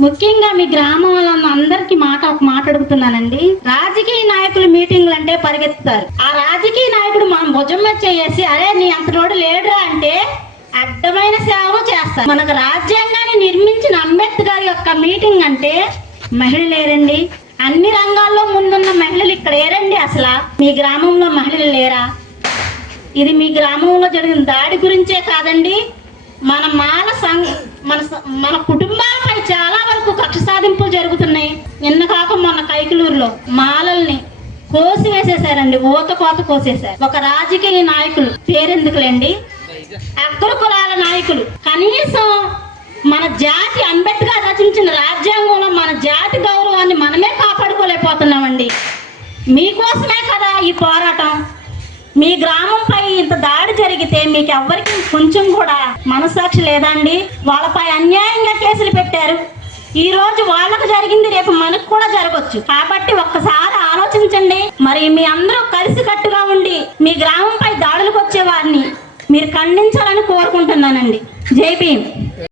ముఖ్యంగా మీ గ్రామంలో ఉన్న అందరికి మాట ఒక మాట అడుగుతున్నానండి. రాజకీయ నాయకులు మీటింగ్లు అంటే పరిగెత్తుతారు. ఆ రాజకీయ నాయకుడు మనం భుజం మీద చేసి అరే నీ అంతటోడు లేడురా అంటే అడ్డమైన సేవలు చేస్తారు. మనకు రాజ్యాంగాన్ని నిర్మించిన అంబేద్కర్ యొక్క మీటింగ్ అంటే మహిళ లేరండి. అన్ని రంగాల్లో ముందున్న మహిళలు ఇక్కడ లేరండి అసలు. మీ గ్రామంలో మహిళలు లేరా? ఇది మీ గ్రామంలో జరిగిన దాడి గురించే కాదండి. మన మాల సం మన మన కుటుంబ నిన్న కాక మొన్న కైకలూరులో మాలల్ని కోసి వేసేసారండి ఊత కోత కోసేశారు. ఒక రాజకీయ నాయకులు పేరెందుకులేండి? అగ్ర కులాల నాయకులు. కనీసం మన జాతి అంబేద్కర్ రచించిన రాజ్యాంగంలో మన జాతి గౌరవాన్ని మనమే కాపాడుకోలేకపోతున్నామండి. మీకోసమే కదా ఈ పోరాటం. మీ గ్రామంపై ఇంత దాడి జరిగితే మీకు ఎవ్వరికి కొంచెం కూడా మనసాక్షి లేదండి. వాళ్ళపై అన్యాయంగా కేసులు పెట్టారు. ఈ రోజు వాళ్ళకు జరిగింది చేసుకోవచ్చు కాబట్టి ఒక్కసారి ఆలోచించండి. మరి మీ అందరూ కలిసి కట్టుగా ఉండి మీ గ్రామంపై దాడులకు వచ్చే వారిని మీరు ఖండించాలని కోరుకుంటున్నానండి. జై భీమ్.